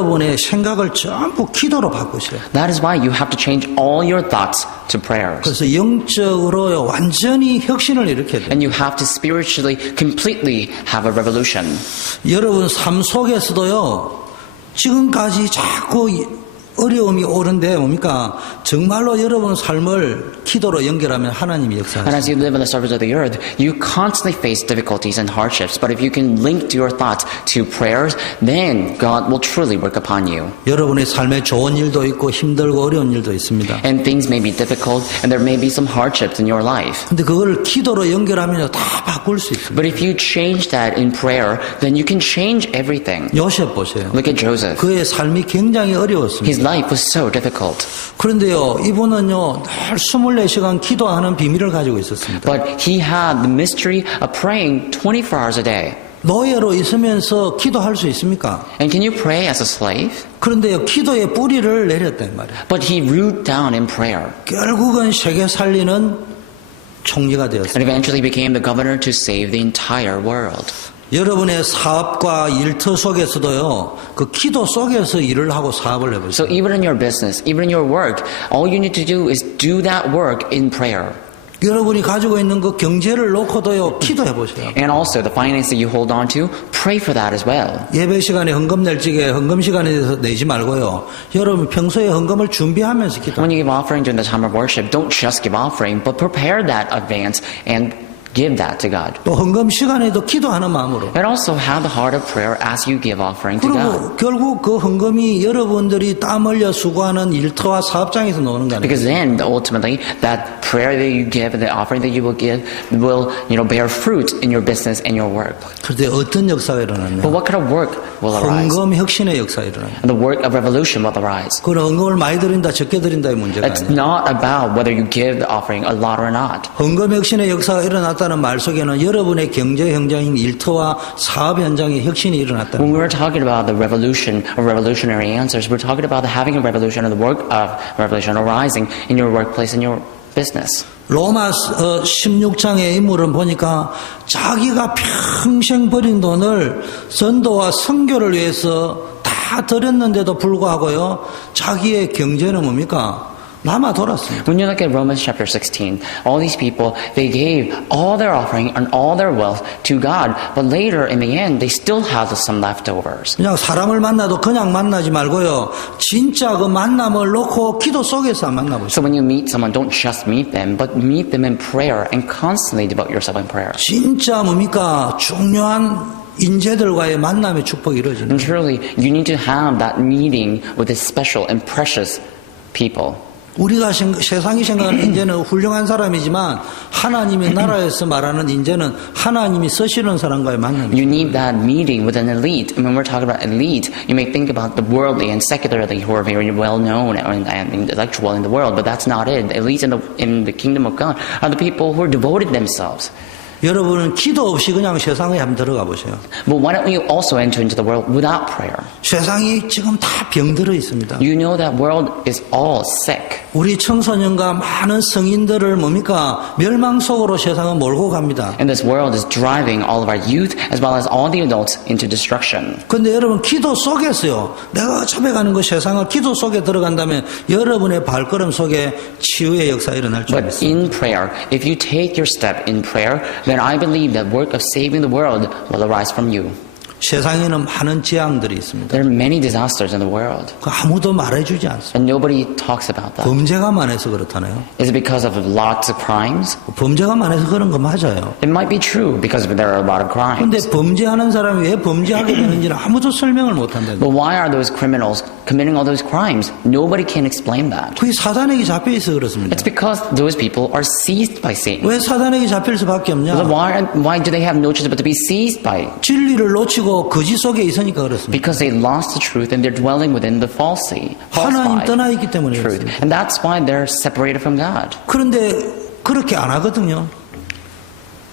여러분의 생각을 전부 기도로 바꾸세요. That is why you have to change all your thoughts to prayers. 그래서 영적으로 완전히 혁신을 일으켜야 돼요. And you have to spiritually, completely have a revolution. 여러분 삶 속에서도요. 지금까지 자꾸 어려움이 오는데 뭡니까? 정말로 여러분 삶을 기도로 연결하면 하나님이 And 역사하세요. as you live on the surface of the earth, you constantly face difficulties and hardships. But if you can link your thoughts to prayers, then God will truly work upon you. 여러분의 삶에 좋은 일도 있고 힘들고 어려운 일도 있습니다. And things may be difficult, and there may be some hardships in your life. 근데 그걸 기도로 연결하면 다 바꿀 수 있습니다. But if you change that in prayer, then you can change everything. 요셉 보세요. Look at Joseph. 그의 삶이 굉장히 His 어려웠습니다. life was so difficult. 그런데요, 이분은요, 늘 24시간 기도하는 비밀을 가지고 있었습니다. But he had the mystery of praying 24 hours a day. 노예로 있으면서 기도할 수 있습니까? And can you pray as a slave? 그런데요, 기도의 뿌리를 내렸단 말이에요. But he root down in prayer. 결국은 세계 살리는 총리가 되었습니다. And eventually became the governor to save the entire world. 여러분의 사업과 일터 속에서도요, 그 기도 속에서 일을 하고 사업을 해보세요. So even in your business, even in your work, all you need to do is do that work in prayer. 여러분이 가지고 있는 그 경제를 놓고도요, 기도해 보세요. And also the finance that you hold on to, pray for that as well. 예배 시간에 헌금 낼 적에 헌금 시간에 대해서 내지 말고요. 여러분 평소에 헌금을 준비하면서 기도. When you give offering during the time of worship, don't just give offering, but prepare that advance and give that to God. 또 헌금 시간에도 기도하는 마음으로. And also have the heart of prayer as you give offering to God. 그리고 결국 그 헌금이 여러분들이 땀 흘려 수고하는 일터와 사업장에서 나오는 거 아니에요? Because then ultimately that prayer that you give and the offering that you will give will, bear fruit in your business and your work. 그런데 어떤 역사가 일어났냐? But what kind of work will arise? 헌금 혁신의 역사가 일어납니다. The work of revolution will arise. 그 헌금을 많이 드린다 적게 드린다의 문제가 It's 아니에요. not about whether you give the offering a lot or not. 헌금 혁신의 역사가 일어났다는 말 속에는 여러분의 경제 현장인 일터와 사업 현장의 혁신이 일어났다는 When 거예요. we're talking about the revolution or revolutionary answers, we're talking about having a revolution or the work of revolution arising in your workplace and your business. 로마 16장의 인물은 보니까 자기가 평생 버린 돈을 전도와 선교를 위해서 다 드렸는데도 불구하고요, 자기의 경제는 뭡니까? 남아 돌았습니다. When you look at Romans chapter 16, all these people, they gave all their offering and all their wealth to God, but later in the end, they still had some leftovers. 그냥 사람을 만나도 그냥 만나지 말고요, 진짜 그 만남을 놓고 기도 속에서 만나보세요. So when you meet someone, don't just meet them, but meet them in prayer and constantly devote yourself in prayer. 진짜 뭡니까? 중요한 인재들과의 만남의 축복이 이루어집니다. And truly, you need to have that meeting with the special and precious people. 우리가 세상이 생각하는 인재는 훌륭한 사람이지만 하나님의 나라에서 말하는 인재는 하나님이 쓰시는 사람과의 만남이죠. You need that meeting with an elite. And when we're talking about elite, you may think about the worldly and secularly who are very well known and intellectual in the world, but that's not it. Elites in the kingdom of God are the people who are devoted themselves. 여러분은 기도 없이 그냥 세상에 한번 들어가 보세요. But why don't you also enter into the world without prayer? 세상이 지금 다 병들어 있습니다. You know that world is all sick. 우리 청소년과 많은 성인들을 뭡니까? 멸망 속으로 세상은 몰고 갑니다. And this world is driving all of our youth as well as all the adults into destruction. 근데 여러분 기도 속에서요. 내가 잡아가는 그 세상을 기도 속에 들어간다면 여러분의 발걸음 속에 치유의 역사가 일어날 줄 But 믿습니다. in prayer, if you take your step in prayer, then I believe that work of saving the world will arise from you. 세상에는 많은 재앙들이 있습니다. There are many disasters in the world, 그 아무도 말해주지 않습니다. and nobody talks about that. 범죄가 많아서 그렇다네요. Is it because of lots of crimes? 범죄가 많아서 그런 거 맞아요. It might be true because there are a lot of 근데 crimes. 범죄하는 사람이 왜 범죄하게 되는지는 아무도 설명을 못한다는 거예요. But why are those criminals committing all those crimes? Nobody can explain that. 그게 사단에게 잡혀 있어 그렇습니다. It's because those people are seized by Satan. 왜 사단에게 잡힐 수밖에 없냐? Well, why do they have no choice but to be seized by it? 진리를 놓치고 거짓 속에 있으니까 그렇습니다. Because they lost the truth and they're dwelling within the 하나님 falsified 떠나 있기 때문에 truth. 그렇습니다. And that's why they're separated from God. 그런데 그렇게 안 하거든요.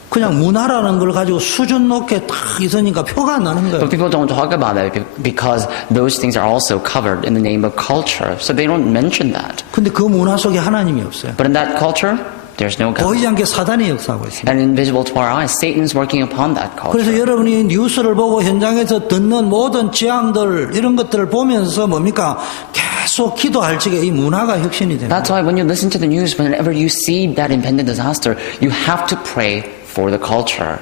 그냥 문화라는 걸 가지고 수준 높게 딱 있으니까 표가 안 나는 거예요. But people don't talk about that because those things are also covered in the name of culture. So they don't mention that. 근데 그 문화 속에 하나님이 없어요. But in that culture, There's no God. 보이지 않게 사단이 역사하고 있습니다. And invisible to our eyes, Satan's working upon that culture. 그래서 여러분이 뉴스를 보고 현장에서 듣는 모든 재앙들 이런 것들을 보면서 뭡니까? 계속 기도할 적에 이 문화가 혁신이 됩니다. That's why when you listen to the news, whenever you see that impending disaster, you have to pray for the culture.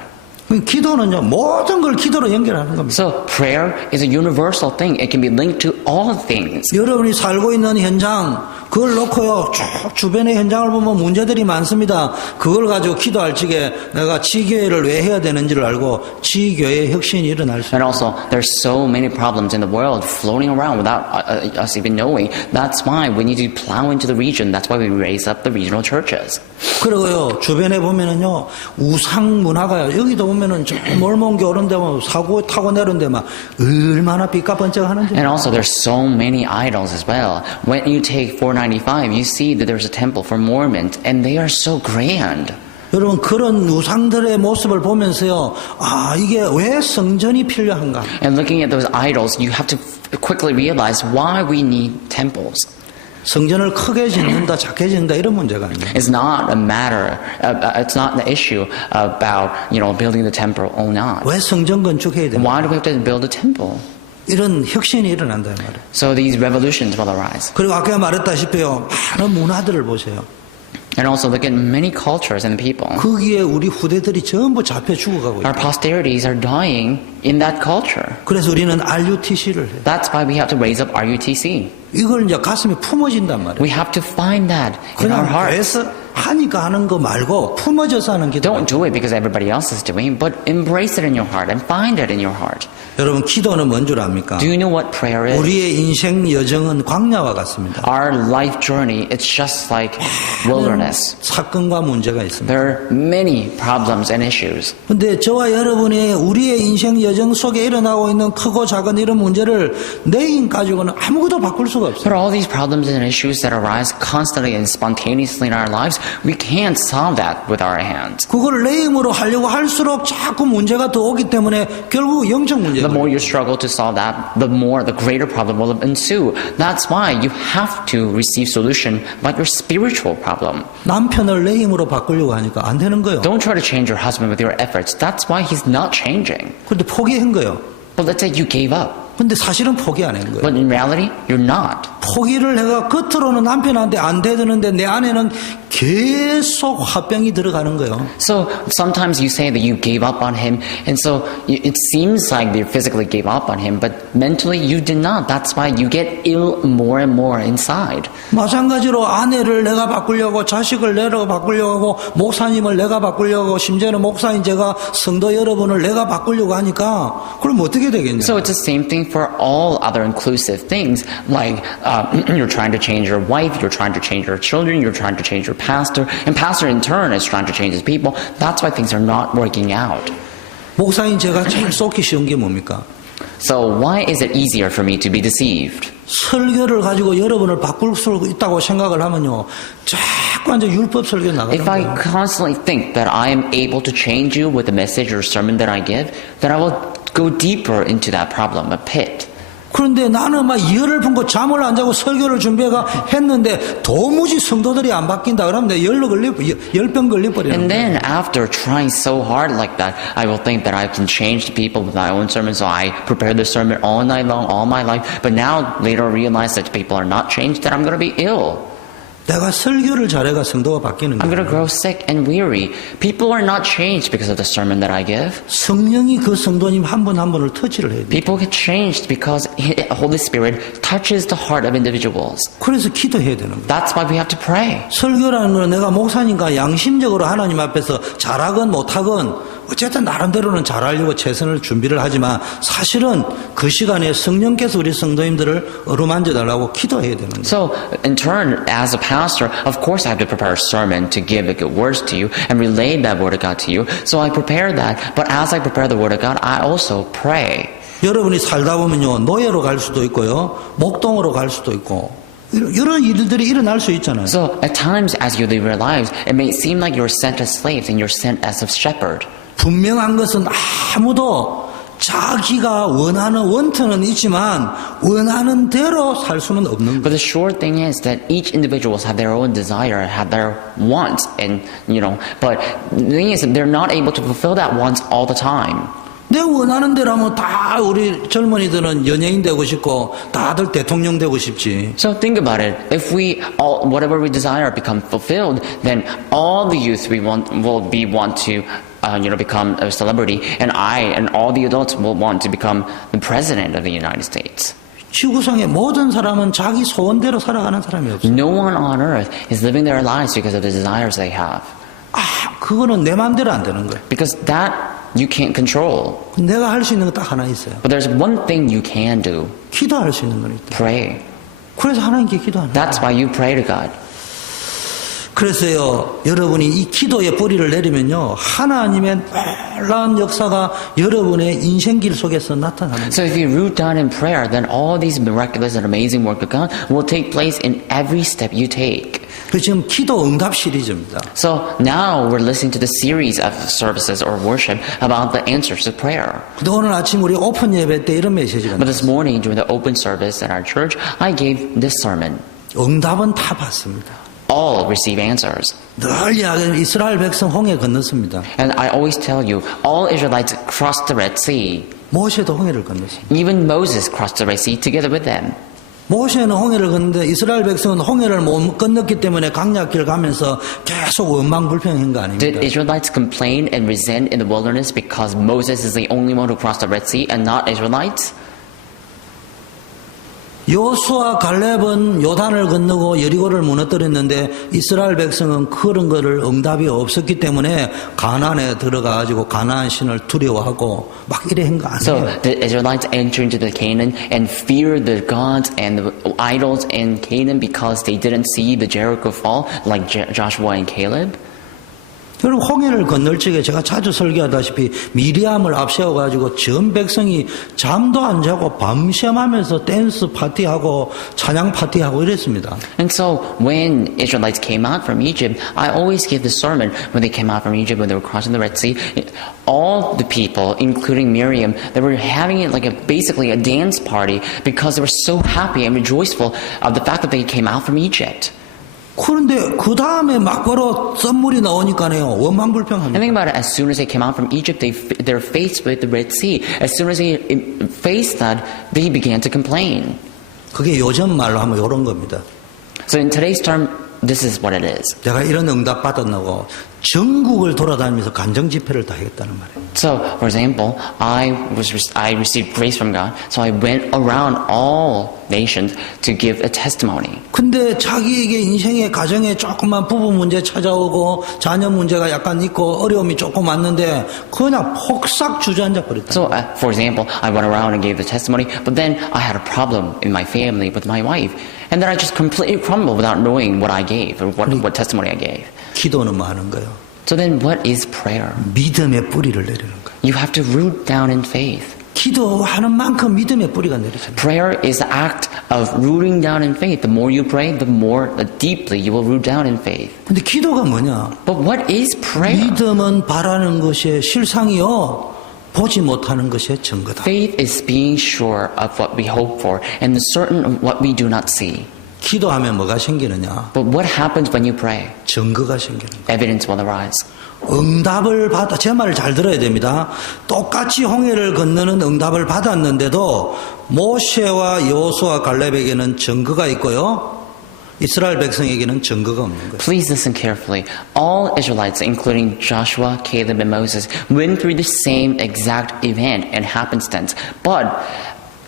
기도는요, 모든 걸 기도로 연결하는 겁니다. So prayer is a universal thing. It can be linked to all things. 여러분이 살고 있는 현장, 그걸 놓고요, 쭉 주변의 현장을 보면 문제들이 많습니다. 그걸 가지고 기도할 적에 내가 지교회를 왜 해야 되는지를 알고 지교회의 혁신이 일어날 수 And 있습니다. also, there's so many problems in the world floating around without us even knowing. That's why we need to plow into the region. That's why we raise up the regional churches. 그리고요, 주변에 보면은요, 우상 문화가요, 여기도 보면은 저 멀먼 게 오는데 뭐 사고 타고 내려는데 막 얼마나 삐까번쩍 하는지. And also, there's so many idols as well. When you take 495, you see that there's a temple for Mormons, and they are so grand. 여러분, 그런 우상들의 모습을 보면서요, 아, 이게 왜 성전이 필요한가? And looking at those idols, you have to quickly realize why we need temples. 성전을 크게 짓는다, 작게 짓는다, 이런 문제가 아니에요. It's not a matter, it's not the issue about, building the temple or not. 왜 성전 건축해야 되나? Why do we have to build a temple? 이런 혁신이 일어난다는 말이에요. So these revolutions will arise. 그리고 아까 말했다시피요, 많은 문화들을 보세요. And also look at many cultures and people. 거기에 우리 후대들이 전부 잡혀 죽어가고 Our 있어요. posterities are dying in that culture. 그래서 우리는 RUTC를 해요. That's why we have to raise up RUTC. 이걸 이제 가슴에 품어진단 말이에요. We have to find that in our 그냥 hearts. 그래서 하니까 하는 거 말고 품어져서 하는 기도. Don't do it because everybody else is doing, but embrace it in your heart and find it in your heart. 여러분, 기도는 뭔 줄 압니까? Do you know what prayer is? 우리의 인생 여정은 광야와 같습니다. Our life journey, it's just like wilderness. 사건과 문제가 있습니다. There are many problems and issues. 근데 저와 여러분이 우리의 인생 여정 속에 일어나고 있는 크고 작은 이런 문제를 내 힘 가지고는 아무것도 바꿀 수가 없어요. But all these problems and issues that arise constantly and spontaneously in our lives, we can't solve that with our hands. 그걸 내 힘으로 하려고 할수록 자꾸 문제가 더 오기 때문에 결국 영적 문제가 The more you struggle to solve that, the greater problem will ensue. That's why you have to receive solution like your spiritual problem. 남편을 내 힘으로 바꾸려고 하니까 안 되는 거예요. Don't try to change your husband with your efforts. That's why he's not changing. 근데 포기한 거예요. But let's say you gave up. 근데 사실은 포기 안 한 거예요. But in reality, you're not. 포기를 해가 겉으로는 남편한테 안 되드는데 내 안에는 계속 화병이 들어가는 거예요. So sometimes you say that you gave up on him, and so it seems like you physically gave up on him, but mentally you did not. That's why you get ill more and more inside. 마찬가지로 아내를 내가 바꾸려고, 자식을 내가 바꾸려고 하고, 목사님을 내가 바꾸려고 하고, 심지어는 목사인 제가 성도 여러분을 내가 바꾸려고 하니까 그럼 어떻게 되겠냐? So it's the same thing for all other inclusive things, like you're trying to change your wife, you're trying to change your children, you're trying to change your pastor, and pastor in turn is trying to change his people. That's why things are not working out. 목사인 제가 제일 쏟기 쉬운 게 뭡니까? So why is it easier for me to be deceived? 설교를 가지고 여러분을 바꿀 수 있다고 생각을 하면요, 자꾸 이제 율법 설교 나가는 If I 거예요. constantly think that I am able to change you with the message or sermon that I give, then I will go deeper into that problem, a pit. 그런데 나는 막 열을 품고 잠을 안 자고 설교를 준비해가 했는데 도무지 성도들이 안 바뀐다 그러면 내 열병 걸려버리는 And 거예요. then after trying so hard like that, I will think that I can change the people with my own sermon. So I prepare the sermon all night long, all my life. But now later I realize that people are not changed, that I'm going to be ill. 내가 설교를 잘해가 성도가 바뀌는 I'm going to 거예요. grow sick and weary. People are not changed because of the sermon that I give. 성령이 그 성도님 한 분 한 분을 터치를 해야 돼요. People get changed because Holy Spirit touches the heart of individuals. 그래서 기도해야 되는 거예요. That's why we have to pray. 설교라는 건 내가 목사니까 양심적으로 하나님 앞에서 잘하건 못하건 어쨌든 나름대로는 잘하려고 최선을 준비를 하지만 사실은 그 시간에 성령께서 우리 성도님들을 어루만져 달라고 기도해야 되는 거예요. So, in turn, as a pastor, of course I have to prepare a sermon to give the good words to you and relay that word of God to you. So I prepare that, but as I prepare the word of God, I also pray. 여러분이 살다 보면요, 노예로 갈 수도 있고요, 목동으로 갈 수도 있고, 이런 일들이 일어날 수 있잖아요. So, at times, as you live your lives, it may seem like you're sent as slaves and you're sent as a shepherd. 분명한 것은 아무도 자기가 원하는 원터는 있지만 원하는 대로 살 수는 없는 But 거예요. the sure thing is that each individuals have their own desire, have their wants, and but the thing is that they're not able to fulfill that wants all the time. 내 원하는 대로라면 다 우리 젊은이들은 연예인 되고 싶고 다들 대통령 되고 싶지. So think about it. If we all, whatever we desire become fulfilled, then all the youth we want want to become a celebrity, and all the adults will want to become the president of the United States. 지구상의 모든 사람은 자기 소원대로 살아가는 사람이 없어. No one on earth is living their lives because of the desires they have. 그거는 내 마음대로 안 되는 거야. Because that you can't control. 내가 할 수 있는 거 딱 하나 있어요. But there's one thing you can do. 기도할 수 있는 건 있다. Pray. 그래서 하나님께 기도하는 거야. That's why you pray to God. 그래서요, 여러분이 이 기도의 뿌리를 내리면요, 하나님의 놀라운 역사가 여러분의 인생길 속에서 나타납니다. So if you root down in prayer, then all these miraculous and amazing work of God will take place in every step you take. 그 지금 기도 응답 시리즈입니다. So now we're listening to the series of services or worship about the answers to prayer. 근데 오늘 아침 우리 오픈 예배 때 이런 메시지가 But 나왔어요. this morning during the open service at our church, I gave this sermon. 응답은 다 받습니다. All receive answers. 늘 이야기하는 이스라엘 백성 홍해 건넜습니다. And I always tell you, all Israelites crossed the Red Sea. 모세도 홍해를 건넜습니다. Even Moses crossed the Red Sea together with them. 모세는 홍해를 건넜는데 이스라엘 백성은 홍해를 못 건넜기 때문에 강약길 가면서 계속 원망불평한 거 Did 아닙니까? Israelites complain and resent in the wilderness because Moses is the only one who crossed the Red Sea and not Israelites? 여호수아 갈렙은 요단을 건너고 여리고를 무너뜨렸는데 이스라엘 백성은 그런 거를 응답이 없었기 때문에 가나안에 들어가가지고 가나안 신을 두려워하고 막 이래 한 거 So 아니에요. the Israelites enter into the Canaan and fear the gods and the idols in Canaan because they didn't see the Jericho fall like Joshua and Caleb? 여러분 홍해를 건널 적에 제가 자주 설교하다시피 미리암을 앞세워가지고 전 백성이 잠도 안 자고 밤샘하면서 댄스 파티하고 찬양 파티하고 이랬습니다. And so when Israelites came out from Egypt, I always give the sermon when they came out from Egypt, when they were crossing the Red Sea. All the people, including Miriam, they were having it like basically a dance party because they were so happy and rejoiceful of the fact that they came out from Egypt. 그런데 그 다음에 막바로 썸물이 나오니까요 And 원망불평합니다. think about it, as soon as they came out from Egypt, they're faced with the Red Sea. As soon as they faced that, they began to complain. 그게 요즘 말로 하면 이런 겁니다. So in today's term, this is what it is. 내가 이런 응답 받았나고 전국을 돌아다니면서 간정 집회를 다 했다는 말이에요. So, for example, I received grace from God, so I went around all nations to give a testimony. 근데 자기에게 인생의 가정에 조그만 부부 문제 찾아오고 자녀 문제가 약간 있고 어려움이 조금 왔는데 그냥 폭삭 주저앉아 버렸다. So, for example, I went around and gave the testimony, but then I had a problem in my family with my wife, and then I just completely crumbled without knowing what I gave or what testimony I gave. 기도는 뭐 하는 거예요? So then, what is prayer? 믿음의 뿌리를 내리는 거예요. You have to root down in faith. 기도하는 만큼 믿음의 뿌리가 내리잖아요. Prayer is the act of rooting down in faith. The more you pray, the deeply you will root down in faith. 근데 기도가 뭐냐? But what is prayer? 믿음은 바라는 것이 실상이요 보지 못하는 것의 증거다. Faith is being sure of what we hope for and certain of what we do not see. 기도하면 뭐가 생기느냐? But what happens when you pray? 증거가 생기는 거예요. Evidence will arise. 응답을 받아, 제 말을 잘 들어야 됩니다. 똑같이 홍해를 건너는 응답을 받았는데도 모세와 여호수아 갈렙에게는 증거가 있고요. 이스라엘 백성에게는 증거가 없는 거예요. Please listen carefully. All Israelites, including Joshua, Caleb, and Moses, went through the same exact event and happenstance. But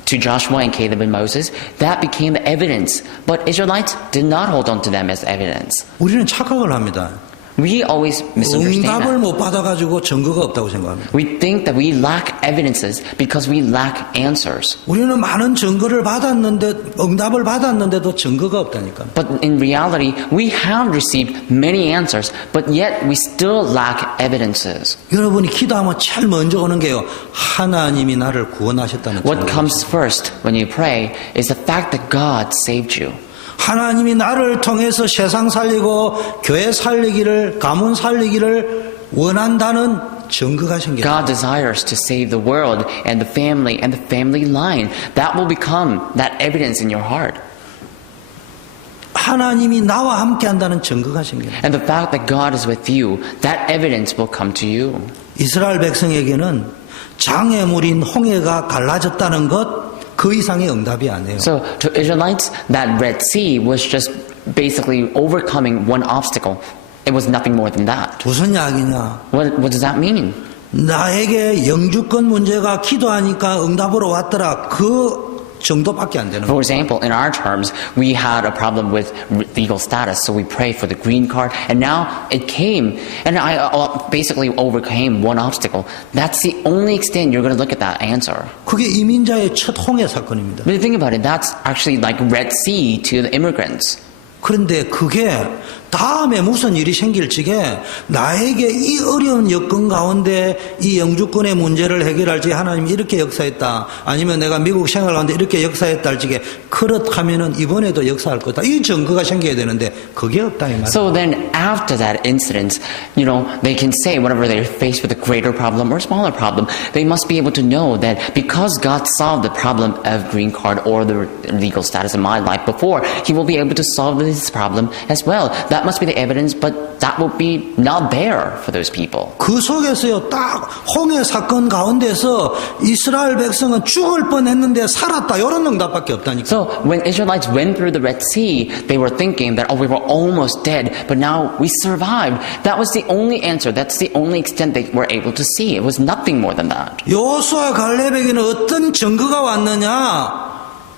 to Joshua and Caleb and Moses, that became the evidence. But Israelites did not hold on to them as evidence. 우리는 착각을 합니다. We always misunderstand 응답을 that. 못 받아가지고 증거가 없다고 생각합니다. We think that we lack evidences because we lack answers. 우리는 많은 증거를 받았는데 응답을 받았는데도 증거가 없다니까. But in reality, we have received many answers, but yet we still lack evidences. 여러분이 기도하면 제일 먼저 오는 게요. 하나님이 나를 구원하셨다는 What 증거. comes first when you pray is the fact that God saved you. 하나님이 나를 통해서 세상 살리고 교회 살리기를 가문 살리기를 원한다는 증거가 생겨요. God desires to save the world and the family line. That will become that evidence in your heart. 하나님이 나와 함께 한다는 증거가 생겨요. And the fact that God is with you, that evidence will come to you. 이스라엘 백성에게는 장애물인 홍해가 갈라졌다는 것 그 이상의 응답이 아니에요. So to Israelites, that Red Sea was just basically overcoming one obstacle. It was nothing more than that. 무슨 이야기냐? What does that mean? 나에게 영주권 문제가 기도하니까 응답으로 왔더라. 그 정도밖에 안 되는 For 거예요. example, in our terms, we had a problem with legal status, so we prayed for the green card, and now it came, and I basically overcame one obstacle. That's the only extent you're going to look at that answer. 그게 이민자의 첫 홍해 사건입니다. But think about it, that's actually like Red Sea to the immigrants. 그런데 그게 다음에 무슨 일이 생길지게 나에게 이 어려운 여건 가운데 이 영주권의 문제를 해결할지 하나님이 이렇게 역사했다. 아니면 내가 미국 생활 가운데 이렇게 역사했다 할지게 그렇다면은 이번에도 역사할 거다. 이 증거가 생겨야 되는데 그게 없다 이 말이에요. So then after that incident, they can say whenever they're faced with a greater problem or smaller problem, they must be able to know that because God solved the problem of green card or the legal status in my life before, He will be able to solve this problem as well. That must be the evidence, but that will be not there for those people. 그 속에서요, 딱 홍해 사건 가운데서 이스라엘 백성은 죽을 뻔했는데 살았다. 이런 응답밖에 없다니까. So when Israelites went through the Red Sea, they were thinking that, we were almost dead, but now we survived. That was the only answer. That's the only extent they were able to see. It was nothing more than that. 여호수아 갈렙에게는 어떤 증거가 왔느냐?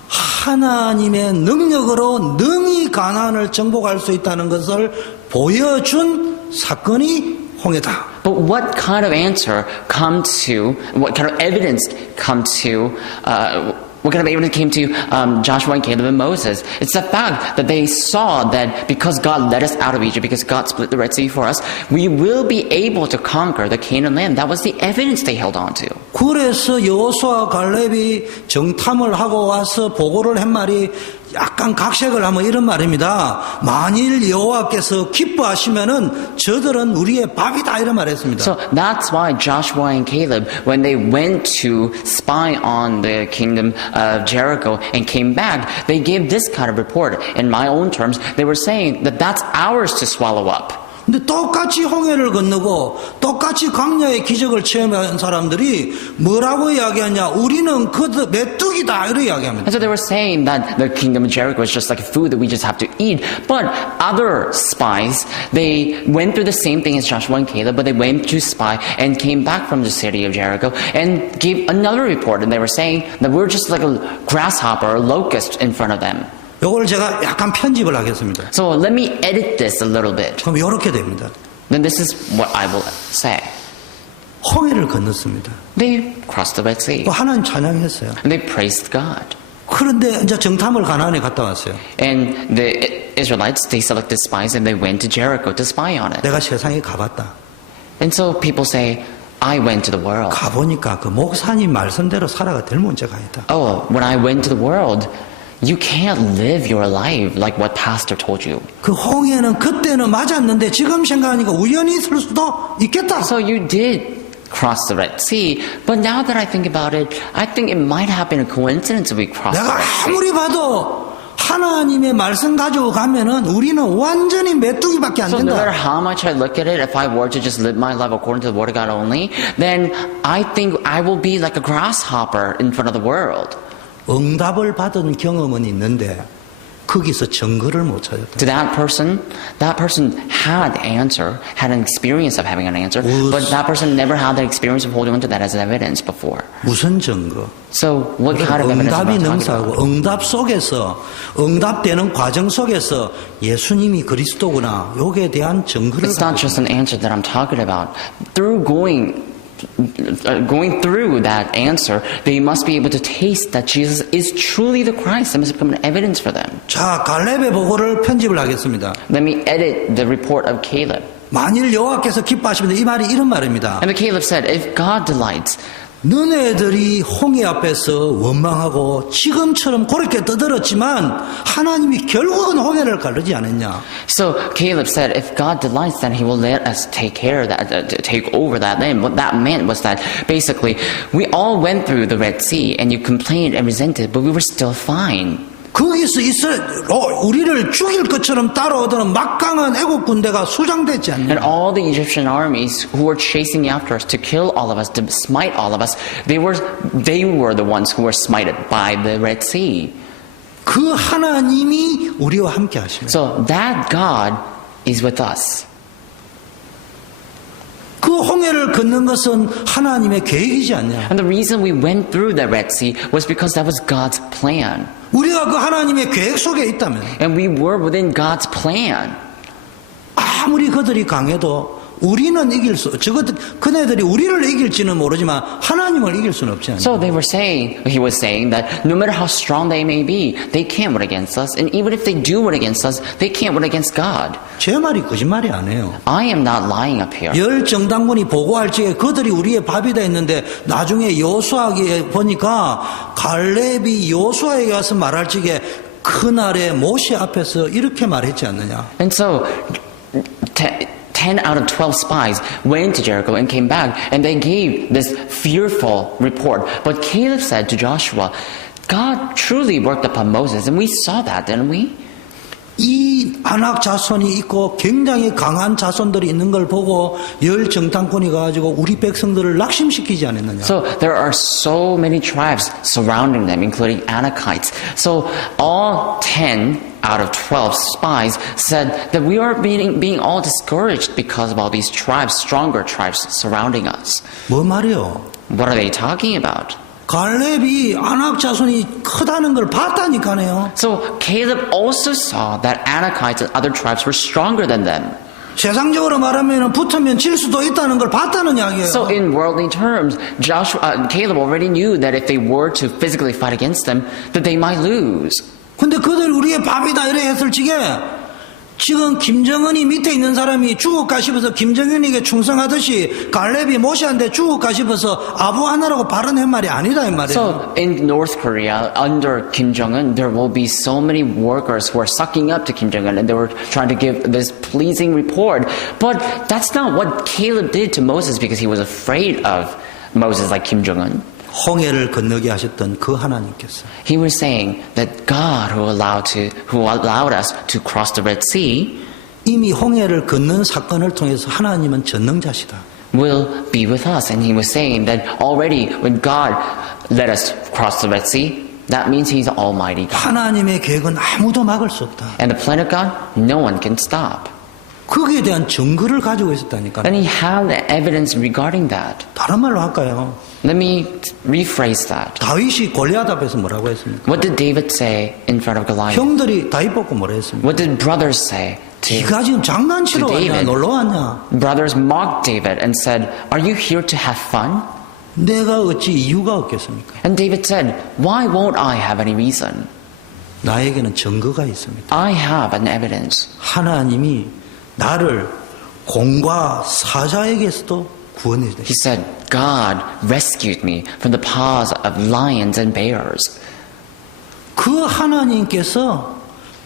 하나님의 능력으로 능히 가나안을 정복할 수 있다는 것을 보여준 사건이 홍해다. But what kind of answer what kind of evidence what kind of evidence came to Joshua and Caleb and Moses? It's the fact that they saw that because God led us out of Egypt, because God split the Red Sea for us, we will be able to conquer the Canaan land. That was the evidence they held on to. 그래서 여호수아 갈렙이 정탐을 하고 와서 보고를 한 말이 약간 각색을 하면 이런 말입니다. 만일 여호와께서 기뻐하시면은 저들은 우리의 밥이다 이런 말했습니다. So that's why Joshua and Caleb, when they went to spy on the kingdom of Jericho and came back, they gave this kind of report. In my own terms, they were saying that that's ours to swallow up. 근데 똑같이 홍해를 건너고 똑같이 광야의 기적을 체험한 사람들이 뭐라고 이야기하냐? 우리는 그 메뚜기다 이렇게 이야기합니다. And so they were saying that the kingdom of Jericho is just like a food that we just have to eat. But other spies, they went through the same thing as Joshua and Caleb, but they went to spy and came back from the city of Jericho and gave another report. And they were saying that we're just like a grasshopper or a locust in front of them. 이걸 제가 약간 편집을 하겠습니다. So let me edit this a little bit. 그럼 이렇게 됩니다. Then this is what I will say. 홍해를 건넜습니다. They crossed the Red Sea. 또 하나님 찬양했어요. And they praised God. 그런데 이제 정탐을 가나안에 갔다 왔어요. And the Israelites, they selected spies and they went to Jericho to spy on it. 내가 세상에 가봤다. And so people say, I went to the world. 가보니까 그 목사님 말씀대로 살아가 될 문제가 아니다. Oh, when I went to the world, you can't live your life like what pastor told you. 그 홍해는 그때는 맞았는데 지금 생각하니까 우연히 있을 수도 있겠다. So you did cross the Red Sea, but now that I think about it, I think it might have been a coincidence that we crossed the 내가 Red Sea. 아무리 봐도 하나님의 말씀 가지고 가면은 우리는 완전히 메뚜기밖에 안 So no matter 된다. how much I look at it, if I were to just live my life according to the Word of God only, then I think I will be like a grasshopper in front of the world. 응답을 받은 경험은 있는데 거기서 증거를 못 찾았다. To that person had answer, had an experience of having an answer, but that person never had the experience of holding on to that as evidence before. 무슨 증거? So what kind of evidence am I 응답이 talking 능사하고 about? 응답 속에서 응답되는 과정 속에서 예수님이 그리스도구나 요게 대한 증거를 It's not just an answer that I'm talking about. Through going through that answer, they must be able to taste that Jesus is truly the Christ. That must become an evidence for them. 자, 갈렙의 보고를 편집을 하겠습니다. Let me edit the report of Caleb. 만일 여호와께서 기뻐하시면 이 말이 이런 말입니다. And the Caleb said, if God delights, 너네들이 홍해 앞에서 원망하고 지금처럼 그렇게 떠들었지만 하나님이 결국은 홍해를 가르지 않았냐. So Caleb said, if God delights, then he will let us take care of that, take over that land. What that meant was that basically we all went through the Red Sea and you complained and resented, but we were still fine. 거기서 우리를 죽일 것처럼 따라오던 막강한 애국 군대가 수장됐지 않냐. And all the Egyptian armies who were chasing after us to kill all of us, to smite all of us, they were the ones who were smited by the Red Sea. 그 하나님이 우리와 함께 하십니다. So that God is with us. 그 홍해를 걷는 것은 하나님의 계획이지 않냐. And the reason we went through the Red Sea was because that was God's plan. 우리가 그 하나님의 계획 속에 있다면 And we were within God's plan. 아무리 그들이 강해도 우리는 그네들이 우리를 이길지는 모르지만 하나님을 이길 수는 없지 않냐. So he was saying that no matter how strong they may be, they can't win against us. And even if they do win against us, they can't win against God. 제 말이 거짓말이 아니에요. I am not lying up here. 열 정당군이 보고할 적에 그들이 우리의 밥이다 했는데 나중에 여호수아기에 보니까 갈렙이 여호수아에게 가서 말할 적에 그날의 모세 앞에서 이렇게 말했지 않느냐. And so 10 out of 12 spies went to Jericho and came back, and they gave this fearful report. But Caleb said to Joshua, God truly worked upon Moses, and we saw that, didn't we? 이 아낙 자손이 있고 굉장히 강한 자손들이 있는 걸 보고 열 정탐꾼이 가지고 우리 백성들을 낙심시키지 않았느냐. So there are so many tribes surrounding them, including Anakites. So all 10 out of 12 spies said that we are being all discouraged because of all these tribes, stronger tribes surrounding us. 뭐 말이요? What are they talking about? 갈렙이 아낙 자손이 크다는 걸 봤다니까요. So Caleb also saw that Anakites and other tribes were stronger than them. 세상적으로 말하면 붙으면 질 수도 있다는 걸 봤다는 이야기예요. So in worldly terms, Caleb already knew that if they were to physically fight against them, that they might lose. 근데 그들 우리의 밥이다 이래 했을 적에 지금 김정은이 밑에 있는 사람이 죽을까 싶어서 김정은에게 충성하듯이 갈렙이 모세한테 죽을까 싶어서 아부하나라고 발언한 말이 아니다 이 말이에요. So in North Korea, under Kim Jong-un, there will be so many workers who are sucking up to Kim Jong-un and they were trying to give this pleasing report. But that's not what Caleb did to Moses because he was afraid of Moses like Kim Jong-un. 홍해를 건너게 하셨던 그 하나님께서 He was saying that God who allowed us to cross the Red Sea 이미 홍해를 건넌 사건을 통해서 하나님은 전능자시다. will be with us. And he was saying that already when God let us cross the Red Sea, that means He's Almighty God. 하나님의 계획은 아무도 막을 수 없다. And the plan of God, no one can stop. 거기에 대한 증거를 가지고 있었다니까. And he had the evidence regarding that. 다른 말로 할까요? Let me rephrase that. 다윗이 골리앗 앞에서 뭐라고 했습니까? What did David say in front of Goliath? 형들이 다윗 보고 뭐라 했습니까? What did brothers say to 네가 지금 장난치러 to 왔냐? David? 놀러 왔냐? Brothers mocked David and said, "Are you here to have fun?" 내가 어찌 이유가 없겠습니까? And David said, "Why won't I have any reason? 나에게는 증거가 있습니다. I have an evidence." 하나님이 나를 공과 사자에게서도 구원해 주셨습니다. He said, God rescued me from the paws of lions and bears. 그 하나님께서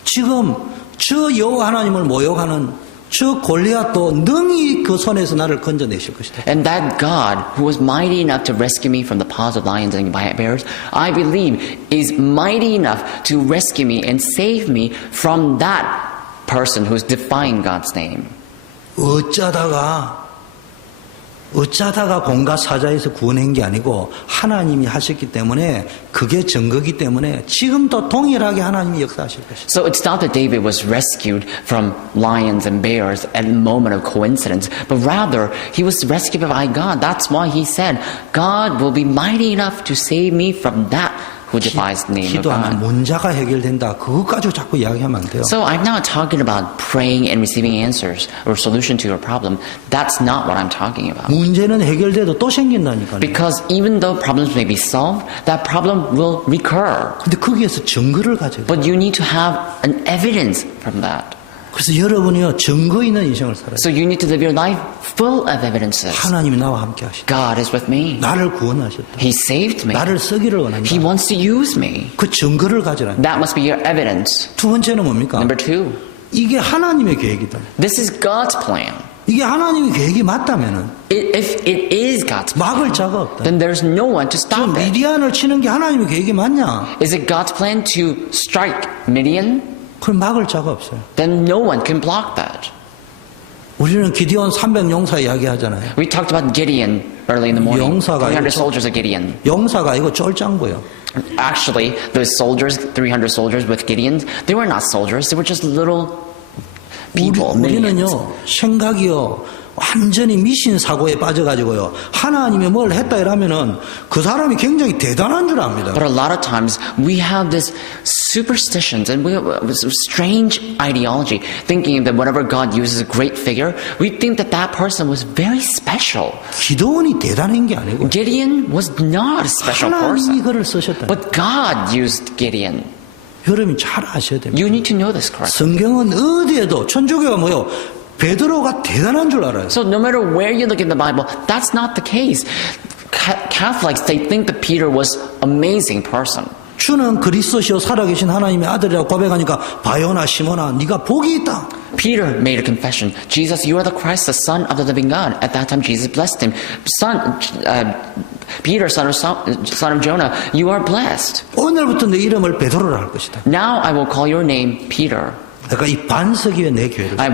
지금 저 여호와 하나님을 모욕하는 저 골리앗도 능히 그 손에서 나를 건져내실 것이다. And that God, who was mighty enough to rescue me from the paws of lions and bears, I believe is mighty enough to rescue me and save me from that person who's defying God's name. 어쩌다가 공과 사자에서 구원한 게 아니고 하나님이 하셨기 때문에 그게 증거기 때문에 지금도 동일하게 하나님이 역사하실 것이다. So it's not that David was rescued from lions and bears at a moment of coincidence, but rather he was rescued by God. That's why he said, God will be mighty enough to save me from that who defies the name of 기도하면 God. 문자가 해결된다. 그것 가지고 자꾸 이야기하면 안 돼요. So I'm not talking about praying and receiving answers or solution to your problem. That's not what I'm talking about. 문제는 해결돼도 또 생긴다니까요. Because even though problems may be solved, that problem will recur. 근데 거기에서 증거를 가져야 돼요. But you need to have an evidence from that. 그래서 여러분이요 증거 있는 인생을 살아요. So you need to live your life full of evidences. 하나님이 나와 함께 하시다. God is with me. 나를 구원하셨다. He saved me. 나를 쓰기를 원한다. He wants to use me. 그 증거를 가지라. That must be your evidence. 두 번째는 뭡니까? Number two, 이게 하나님의 계획이다. this is God's plan. 이게 하나님의 계획이 맞다면은 If it is God's plan, 막을 자가 없다. then there's no one to 저 stop it. 미디안을 치는 게 하나님의 계획이 맞냐? Is it God's plan to strike Midian? 그럼 막을 자가 없어요. Then no one can block that. 우리는 기디온 300 용사 이야기하잖아요. We talked about Gideon early in the morning. 용사가 300 아니고 soldiers of Gideon. 용사가 이거 쫄짱구요. Actually, those soldiers, 300 soldiers with Gideon, they were not soldiers. They were just little people, minions. 우리는요 생각이요 완전히 미신 사고에 빠져가지고요 하나님이 뭘 했다 이러면은 그 사람이 굉장히 대단한 줄 압니다. But a lot of times we have this superstitions and we have this strange ideology, thinking that whenever God uses a great figure, we think that that person was very special. 기도원이 대단한 게 아니고 Gideon was not a special 하나님이 person, 그를 쓰셨다. but God used Gideon. 여러분이 잘 아셔야 됩니다. You need to know this correctly. 성경은 어디에도 천주교가 뭐요? 베드로가 대단한 줄 알아요. So no matter where you look in the Bible, that's not the case. Catholics, they think that Peter was an amazing person. 주는 그리스도시요 살아계신 하나님의 아들이라고 고백하니까 바요나 시몬아 네가 복이 있다. Peter made a confession. Jesus, you are the Christ, the Son of the living God. At that time, Jesus blessed him. Peter, son of Jonah, you are blessed. 오늘부터 내 이름을 베드로라 할 것이다. Now I will call your name Peter. 내가 이 반석 위에 내 교회를 I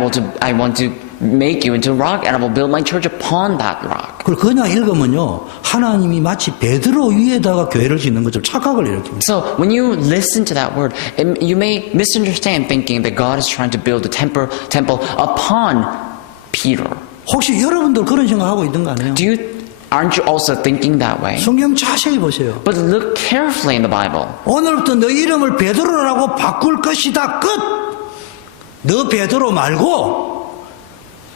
want to make you into a rock, and I will build my church upon that rock. 그걸 그냥 읽으면요 하나님이 마치 베드로 위에다가 교회를 짓는 것처럼 착각을 일으킵니다. So when you listen to that word, you may misunderstand, thinking that God is trying to build a temple upon Peter. 혹시 여러분들 그런 생각하고 있는 거 아니에요? Aren't you also thinking that way? 성경 자세히 보세요. But look carefully in the Bible. 오늘부터 너 이름을 베드로라고 바꿀 것이다. 끝. 너 베드로 말고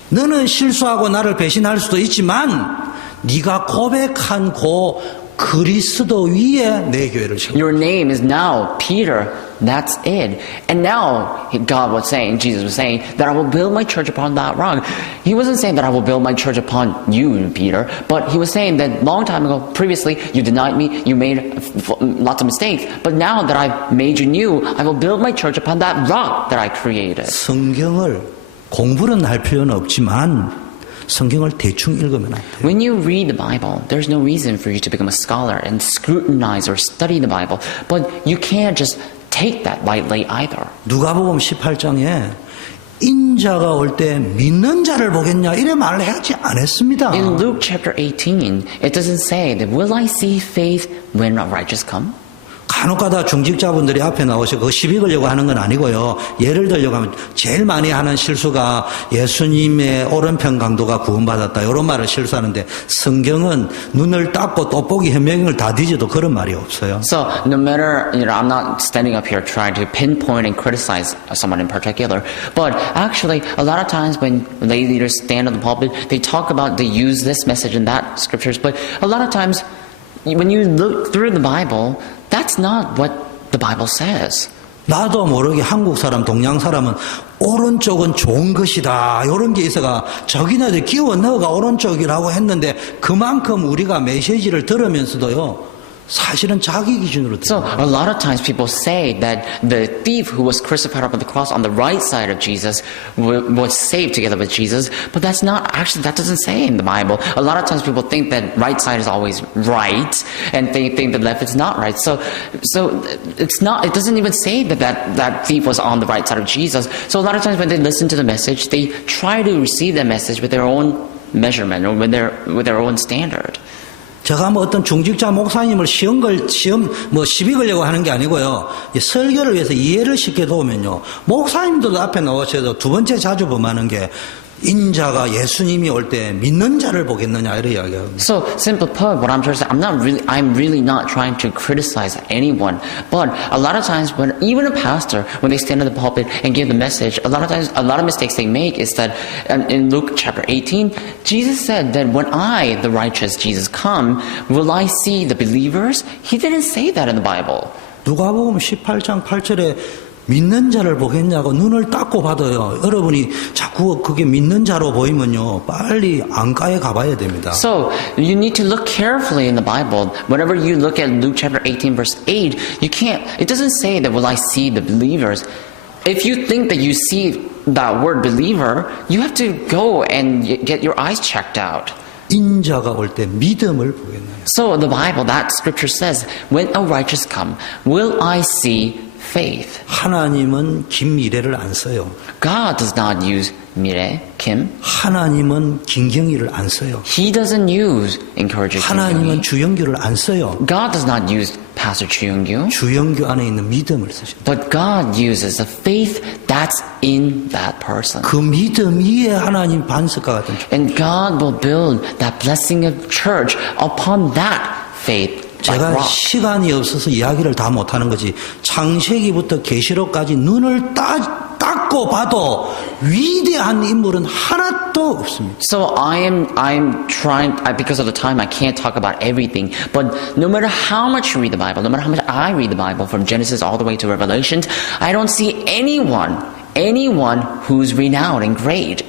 너는 실수하고 나를 배신할 수도 있지만 네가 고백한 고 그리스도 위에 내 교회를 세워. Your name is now Peter. That's it. And now God was saying, Jesus was saying, that I will build my church upon that rock. He wasn't saying that I will build my church upon you, Peter, but he was saying that long time ago, previously, you denied me, you made lots of mistakes, but now that I've made you new, I will build my church upon that rock that I created. 성경을 공부는 할 필요는 없지만 성경을 대충 읽으면 안 돼요. When you read the Bible, there's no reason for you to become a scholar and scrutinize or study the Bible, but you can't just take that lightly either. 누가복음 18장에 인자가 올 때 믿는 자를 보겠냐 이래 말을 하지 않았습니다. In Luke chapter 18, it doesn't say that will I see faith when a righteous come? 간혹가다 중직자분들이 앞에 나오셔서 그거 시비 걸려고 하는 건 아니고요. 예를 들려고 하면 제일 많이 하는 실수가 예수님의 오른편 강도가 구원받았다 이런 말을 실수하는데 성경은 눈을 닦고 떡볶이 현명을 다 뒤져도 그런 말이 없어요. So no matter, I'm not standing up here trying to pinpoint and criticize someone in particular, but actually a lot of times when lay leaders stand on the pulpit, they talk about, they use this message and that scriptures, but a lot of times when you look through the Bible, that's not what the Bible says. 나도 모르게 한국 사람, 동양 사람은 오른쪽은 좋은 것이다 이런 게 있어가 저기네들 끼워 넣어가 오른쪽이라고 했는데 그만큼 우리가 메시지를 들으면서도요 사실은 자기 기준으로 So a lot of times people say that the thief who was crucified on the cross on the right side of Jesus was saved together with Jesus, but that's not actually, that doesn't say in the Bible. A lot of times people think that right side is always right and they think that left is not right. So it's not, it doesn't even say that thief was on the right side of Jesus. So a lot of times when they listen to the message, they try to receive the message with their own measurement or with their own standard. 제가 뭐 어떤 중직자 목사님을 시비 걸려고 하는 게 아니고요. 설교를 위해서 이해를 쉽게 도우면요. 목사님들도 앞에 나오셔서 두 번째 자주 범하는 게 인자가 예수님이 올 때 믿는 자를 보겠느냐 이런 이야기합니다. So simply put, what I'm trying to say, I'm really not trying to criticize anyone, but a lot of times when even a pastor, when they stand in the pulpit and give the message, a lot of times, a lot of mistakes they make is that in Luke chapter 18, Jesus said that when I, the righteous Jesus, come, will I see the believers? He didn't say that in the Bible. 누가복음 18장 8절에 믿는 자를 보겠냐고 눈을 닦고 봐도요. 여러분이 자꾸 그게 믿는 자로 보이면요. 빨리 안가에 가봐야 됩니다. So you need to look carefully in the Bible. Whenever you look at Luke chapter 18 verse 8, it doesn't say that will I see the believers. If you think that you see that word believer, you have to go and get your eyes checked out. 인자가 올 때 믿음을 보겠나요? So the Bible, that scripture says, when a righteous come, will I see faith? 하나님은 김미래를 안 써요. God does not use mire, kim. 하나님은 김경희를 안 써요. He doesn't use encourager Kim 하나님은 Young-hee. 주영규를 안 써요. God does not use Pastor Chu Young-gyu. 주영규 안에 있는 믿음을 쓰십니다. But God uses the faith that's in that person. 그 믿음 위에 하나님 반석과 같은 And God will build that blessing of church upon that faith. Like 제가 rock. 시간이 없어서 이야기를 다 못하는 거지. 창세기부터 계시록까지 눈을 닦고 봐도 위대한 인물은 하나도 없습니다. So I'm trying, because of the time I can't talk about everything, but no matter how much you read the Bible, no matter how much I read the Bible from Genesis all the way to Revelation, I don't see anyone who's renowned and great.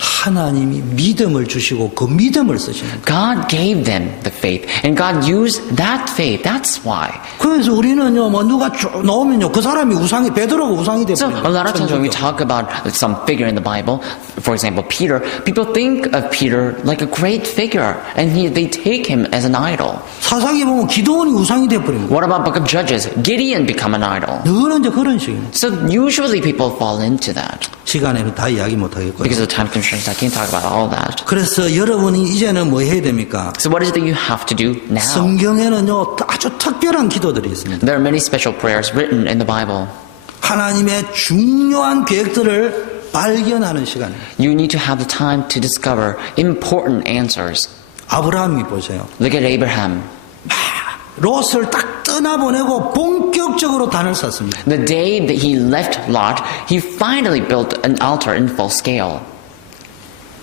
하나님이 믿음을 주시고 그 믿음을 쓰십니다. God gave them the faith, and God used that faith. That's why. 그래서 우리는요, 뭐 누가 쭉 나오면요, 그 사람이 우상이 베드로가 우상이 So 되버려요. a lot of times when we talk about some figure in the Bible, for example, Peter, people think of Peter like a great figure, and they take him as an idol. 사사기 보면 기도원이 우상이 되버립니다. What about Book of Judges? Gideon become an idol. 늘 이제 그런 식입니다. So usually people fall into that. 시간에는 다 이야기 못하겠고요. Because of time constraints, I can't talk about all that. 그래서 여러분이 이제는 뭐 해야 됩니까? So what is it that you have to do now? 성경에는요, 아주 특별한 기도들이 있습니다. There are many special prayers written in the Bible. 하나님의 중요한 계획들을 발견하는 시간이에요. You need to have the time to discover important answers. 아브라함이 보세요. Look at Abraham. 롯을 딱 떠나보내고 본격적으로 단을 쌓습니다. The day that he left Lot, he finally built an altar in full scale.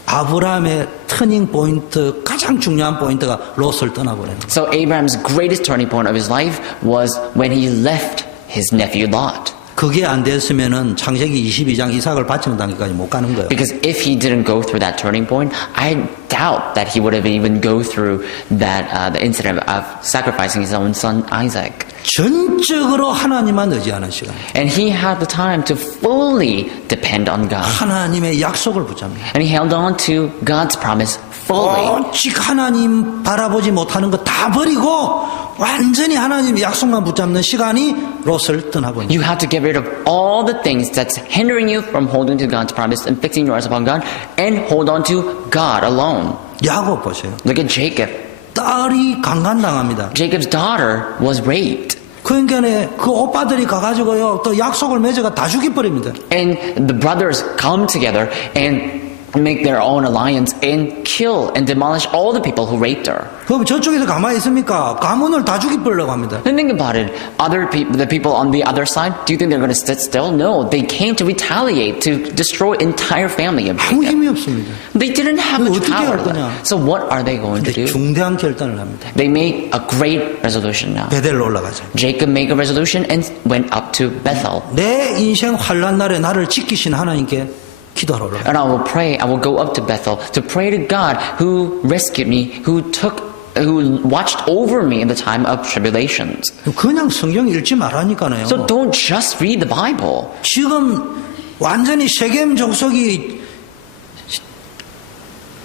아브라함의 터닝 포인트, 가장 중요한 포인트가 롯을 떠나보내는 거예요. So Abraham's greatest turning point of his life was when he left his nephew Lot. 그게 안 됐으면은 창세기 22장 이삭을 바치는 단계까지 못 가는 거예요. Because if he didn't go through that turning point, I doubt that he would have even go through that the incident of sacrificing his own son Isaac. 전적으로 하나님만 의지하는 시간. And he had the time to fully depend on God. 하나님의 약속을 붙잡니다. And he held on to God's promise fully. 오직 하나님 바라보지 못하는 거 다 버리고 완전히 하나님의 약속만 붙잡는 시간이 롯을 떠나보니. You have to get rid of all the things that's hindering you from holding to God's promise and fixing your eyes upon God and hold on to God alone. 야곱 보세요. Look at Jacob. 딸이 강간당합니다. Jacob's daughter was raped. 그러니까 그 오빠들이 가가지고요 또 약속을 맺어가 다 죽여버립니다. And the brothers come together and make their own alliance and kill and demolish all the people who raped her. 그럼 저쪽에서 가만히 있습니까? 가문을 다 죽여버리려고 합니다. And think about it. The people on the other side, do you think they're going to sit still? No, they came to retaliate, to destroy entire family of 아무 Jacob. 힘이 없습니다. They didn't have much 어떻게 할 power 거냐? left. So what are they going to 근데 do? 중대한 결단을 합니다. They made a great resolution now. 베델로 올라가자. Jacob made a resolution and went up to Bethel. 내 인생 환난 날에 나를 지키신 하나님께 기도하러 올라가. And I will go up to Bethel to pray to God who rescued me, who watched over me in the time of tribulations. 그냥 성경 읽지 말라니까요. So don't just read the Bible. 지금 완전히 세겜 족속이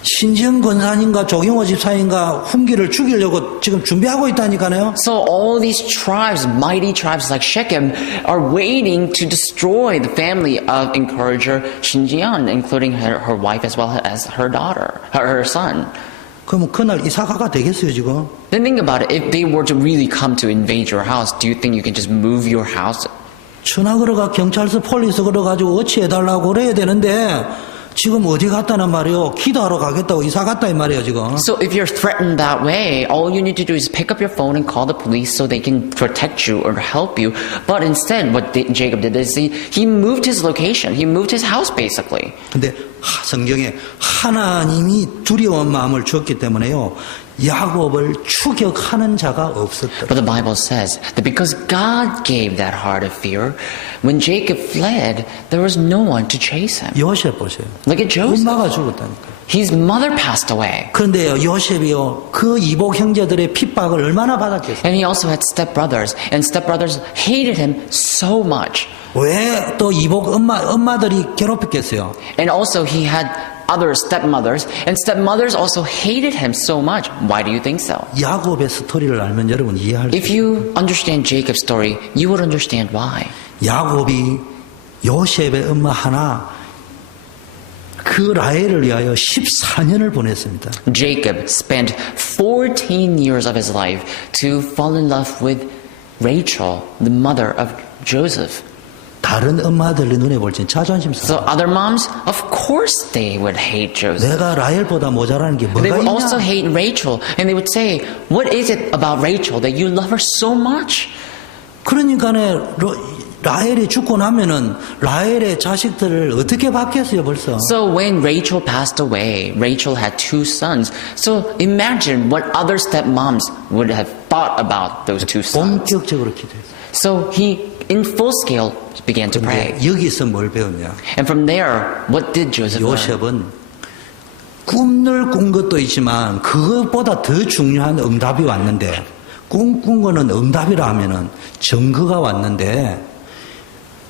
신지영 권사님과 조경호 집사님과 훈기를 죽이려고 지금 준비하고 있다니까요. So all these tribes, mighty tribes like Shechem, are waiting to destroy the family of encourager Shin Ji-yeon, including her wife as well as her daughter, her son. 그러면 그날 이사가가 되겠어요 지금? Then think about it. If they were to really come to invade your house, do you think you can just move your house? 전화 걸어가 경찰서 폴리스 걸어가지고 어치해달라고 그래야 되는데 지금 어디 갔다는 말이요? 기도하러 가겠다고 이사 갔다 이 말이에요 지금. So if you're threatened that way, all you need to do is pick up your phone and call the police so they can protect you or help you. But instead, what Jacob did is he moved his location. He moved his house basically. 근데 성경에 하나님이 두려운 마음을 주었기 때문에요. 야곱을 추격하는 자가 없었더라. But the Bible says that because God gave that heart of fear, when Jacob fled, there was no one to chase him. 요셉 보세요. Look at Joseph. 엄마가 죽었다니까요. His mother passed away. 그런데요, 요셉이요, 그 이복 형제들의 핍박을 얼마나 받았겠어요? And he also had stepbrothers, and stepbrothers hated him so much. 왜 또 이복 엄마들이 괴롭혔겠어요? And also he had other stepmothers, and stepmothers also hated him so much. Why do you think so? 야곱의 스토리를 알면 여러분 이해할 수 If 있어요. you understand Jacob's story, you would understand why. 야곱이 요셉의 엄마 하나 그 라헬을 위하여 14년을 보냈습니다. Jacob spent 14 years of his life to fall in love with Rachel, the mother of Joseph. 다른 엄마들의 눈에 볼 땐 자존심 So 상해. other moms, of course they would hate Joseph. 내가 라헬보다 모자라는 게 They 뭐가 would also 있냐? hate Rachel, and they would say, "What is it about Rachel that you love her so much?" 그러니까네 라헬이 죽고 나면은 라헬의 자식들을 어떻게 받겠어요 벌써? So when Rachel passed away, Rachel had 2 sons. So imagine what other stepmoms would have thought about those 2 sons. 본격적으로 기도했어요. So he, in full scale, began to pray. 근데 여기서 뭘 배웠냐? And from there, what did Joseph learn? 요셉은 꿈을 꾼 것도 있지만 그것보다 더 중요한 응답이 왔는데 꿈꾼 거는 응답이라 하면은 증거가 왔는데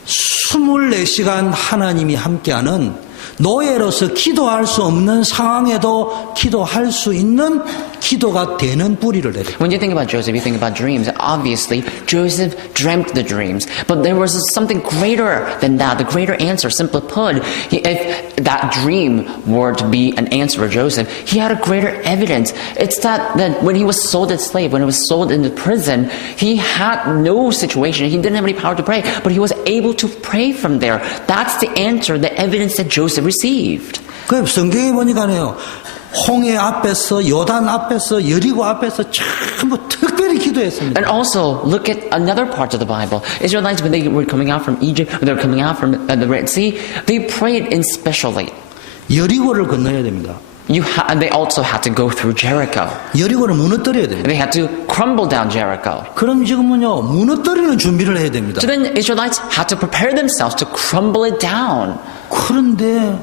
24시간 하나님이 함께하는 노예로서 기도할 수 없는 상황에도 기도할 수 있는 기도가 되는 뿌리를 내려. When you think about Joseph, you think about dreams. Obviously, Joseph dreamt the dreams. But there was something greater than that, the greater answer. Simply put, if that dream were to be an answer for Joseph, he had a greater evidence. It's that when he was sold as slave, when he was sold into prison, he had no situation. He didn't have any power to pray, but he was able to pray from there. That's the answer, the evidence that Joseph received. 그 성경에 보니까요. 홍해 앞에서 요단 앞에서 여리고 앞에서 전부 특별히 기도했습니다. And also, look at another part of the Bible. Israelites, when they were coming out from Egypt, when they were coming out from the Red Sea, they prayed in specially. 여리고를 건너야 됩니다. And they also had to go through Jericho. 여리고를 무너뜨려야 됩니다. They had to crumble down Jericho. 그럼 지금은요 무너뜨리는 준비를 해야 됩니다. So then Israelites had to prepare themselves to crumble it down. 그런데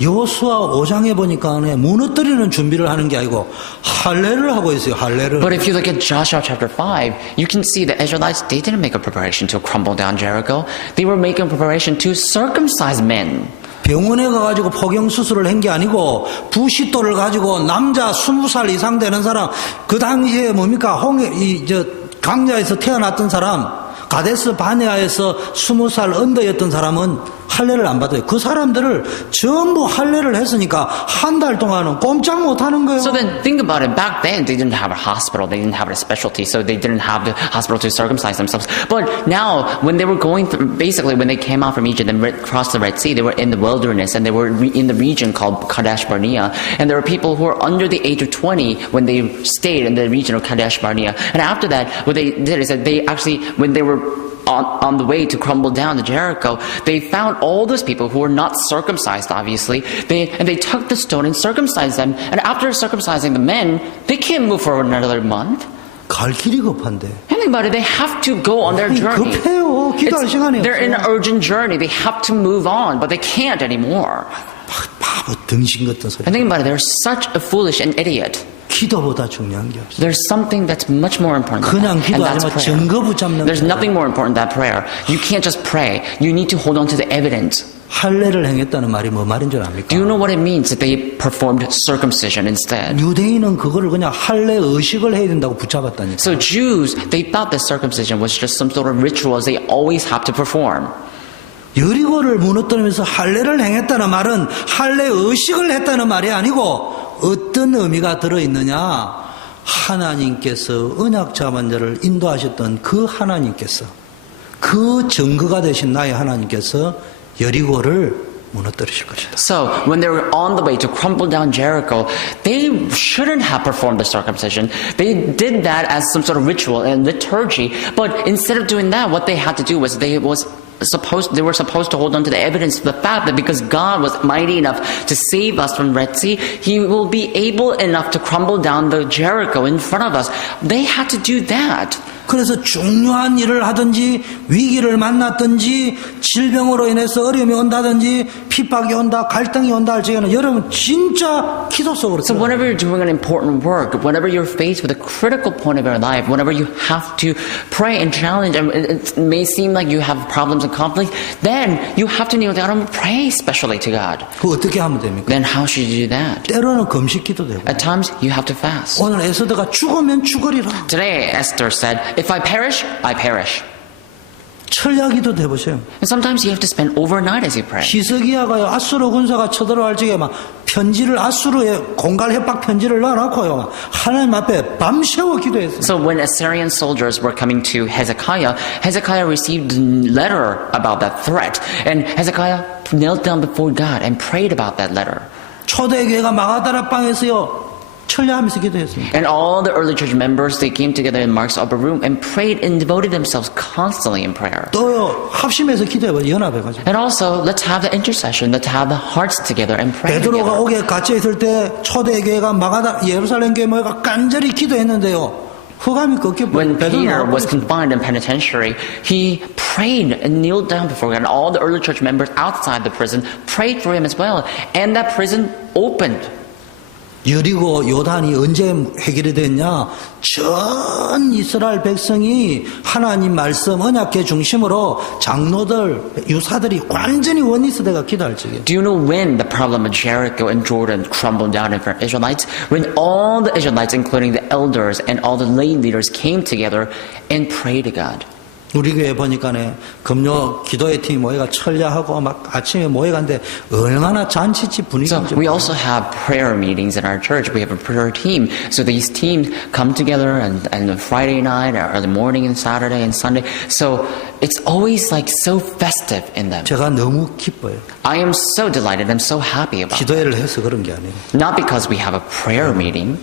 여호수아 5장에 보니까 무너뜨리는 준비를 하는 게 아니고 할례를 하고 있어요. 할례를. But if you look at Joshua chapter 5, you can see the Israelites, they didn't make a preparation to crumble down Jericho. They were making preparation to circumcise men. 병원에 가가지고 포경 수술을 한 게 아니고 부싯돌을 가지고 남자 20살 이상 되는 사람 그 당시에 뭡니까 강야에서 태어났던 사람 가데스 바네아에서 20살 언더였던 사람은 할례를 안 받아요. 그 사람들을 전부 할례를 했으니까 한 달 동안은 꼼짝 못 하는 거예요. So then think about it. Back then, they didn't have a hospital. They didn't have a specialty. So they didn't have the hospital to circumcise themselves. But now, when they were going through, basically when they came out from Egypt and crossed the Red Sea, they were in the wilderness and they were in the region called Kadesh Barnea. And there were people who were under the age of 20 when they stayed in the region of Kadesh Barnea. And after that, what they did is that they actually, when they were on the way to crumble down to Jericho, they found all those people who were not circumcised, obviously. They took the stone and circumcised them. And after circumcising the men, they can't move for another month. 갈 길이 급한데. Think about it. They have to go on their journey. 급해요. 기도할 시간이 They're in 없어요. an urgent journey. They have to move on, but they can't anymore. 바보 등신 같은 소리. And think about it. They're such a foolish and idiot. 기도보다 중요한 게 없어요. There's something that's much more important than 그냥 that, and that's 기도하지 마. prayer. 증거 붙잡는 There's 거예요. nothing more important than prayer. You can't just pray. You need to hold on to the evidence. 할례를 행했다는 말이 뭐 말인 줄 압니까? Do you know what it means that they performed circumcision instead? 유대인은 그거를 그냥 할례 의식을 해야 된다고 붙잡았다니까. So Jews, they thought that circumcision was just some sort of rituals they always have to perform. 여리고를 무너뜨리면서 할례를 행했다는 말은 할례 의식을 했다는 말이 아니고 어떤 의미가 들어있느냐? 하나님께서 언약 잡은 자를 인도하셨던 그 하나님께서 그 증거가 되신 나의 하나님께서 여리고를 무너뜨리실 것이다. So, when they were on the way to crumble down Jericho, they shouldn't have performed the circumcision. They did that as some sort of ritual and liturgy, but instead of doing that, what they had to do was were supposed to hold on to the evidence of the fact that because God was mighty enough to save us from Red Sea, He will be able enough to crumble down the Jericho in front of us. They had to do that. 그래서 중요한 일을 하든지 위기를 만났든지 질병으로 인해서 어려움이 온다든지 핍박이 온다 갈등이 온다 할 적에는 여러분 진짜 기도 속으로 So whenever you're doing an important work, whenever you're faced with a critical point of your life, whenever you have to pray and challenge, and it may seem like you have problems and conflict, then you have to kneel down and pray especially to God. 그 어떻게 하면 됩니까? Then how should you do that? 때로는 금식 기도 되고 At times, you have to fast. 오늘 에스더가 죽으면 죽으리라 Today, Esther said, if I perish, I perish. 철야기도 해보세요. And sometimes you have to spend overnight as you pray. 히스기야가요 아수르 군사가 쳐들어갈 적에 막 편지를 아수르에 공갈 협박 편지를 놔놓고요 하나님 앞에 밤새워 기도했어요. So when Assyrian soldiers were coming to Hezekiah, Hezekiah received a letter about that threat. And Hezekiah knelt down before God and prayed about that letter. 초대교회가 마가다락방에서요 철야하면서 기도했습니다. And all the early church members, they came together in Mark's upper room and prayed and devoted themselves constantly in prayer. 또요 합심해서 기도해봐요. 연합해가지고. And also, let's have the intercession, let's have the hearts together and pray 베드로가 together. 옥에 갇혀 있을 때 초대교회가 예루살렘 교회 모여가 간절히 기도했는데요. 흑암이 꺾여 When 베드로 Peter was 나오고 confined in penitentiary, he prayed and kneeled down before God. And all the early church members outside the prison prayed for him as well. And that prison opened. 여리고 요단이 언제 해결이 됐냐? 전 이스라엘 백성이 하나님 말씀 언약궤 중심으로 장로들 유사들이 완전히 원리스대가 기도할 적이에요. Do you know when the problem of Jericho and Jordan crumbled down in front of Israelites? When all the Israelites, including the elders and all the lay leaders, came together and prayed to God. 우리 교회 보니까네 금요 기도회 팀 모여가 철야하고 막 아침에 모여간데 얼마나 잔치집 So 분위기인지. we also have prayer meetings in our church. We have a prayer team. So these teams come together and Friday night or early morning and Saturday and Sunday. So it's always like so festive in them. 제가 너무 기뻐요. I am so delighted. I'm so happy about it. 기도회를 해서 그런 게 아니에요. Not because we have a prayer meeting.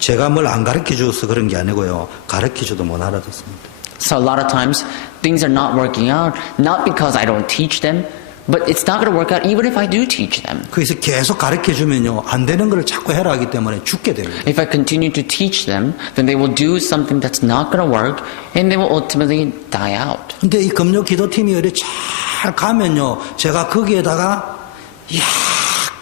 제가 뭘 안 가르쳐 줘서 그런 게 아니고요. 가르쳐 줘도 못 알아듣습니다. So a lot of times things are not working out, not because I don't teach them, but it's not going to work out even if I do teach them. 그래서 계속 가르쳐 주면요. 안 되는 걸 자꾸 해라 하기 때문에 죽게 됩니다. If I continue to teach them, then they will do something that's not going to work and they will ultimately die out. 근데 이 금요 기도팀이 이렇게 잘 가면요. 제가 거기에다가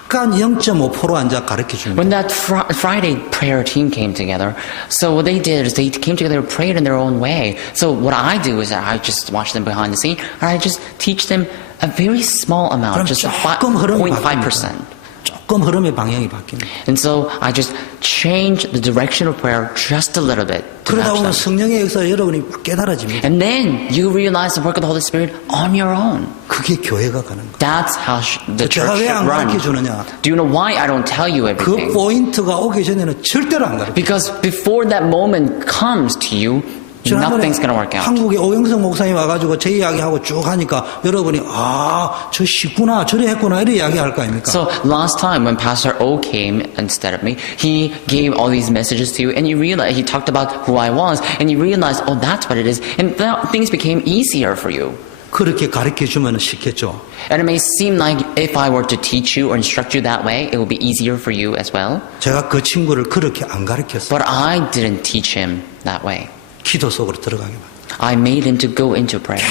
약간 0.5% 앉아 가르쳐 줍니다. When that Friday prayer team came together, so what they did is they came together and prayed in their own way. So what I do is I just watch them behind the scene and I just teach them a very small amount, 그럼 just 조금 흐름이 0.5%. 조금 흐름의 방향이 바뀝니다. And so I just change the direction of prayer just a little bit to 그러다 match 보면 them. 성령의 역사 여러분이 깨달아집니다. And then you realize the work of the Holy Spirit on your own. 그게 교회가 가는 거예요. That's how the 제가 church 왜 should 안 run. 가르쳐 주느냐? Do you know why I don't tell you 그 everything? 포인트가 오기 전에는 절대로 안 가르쳐. Because before that moment comes to you, nothing's going to work out. 한국에 오영석 목사님 와가지고 제 이야기하고 쭉 하니까 여러분이 저 쉽구나 저래 했구나 이래 이야기할 거 아닙니까? So last time when Pastor O came instead of me, he gave all these messages to you and you realize he talked about who I was and you realize, oh, that's what it is. And things became easier for you. 그렇게 가르쳐 주면 쉽겠죠. And it may seem like if I were to teach you or instruct you that way, it will be easier for you as well. 제가 그 친구를 그렇게 안 가르쳤어요. But I didn't teach him that way. 기도 속으로 들어가게 만들어요. I made him to go into prayer.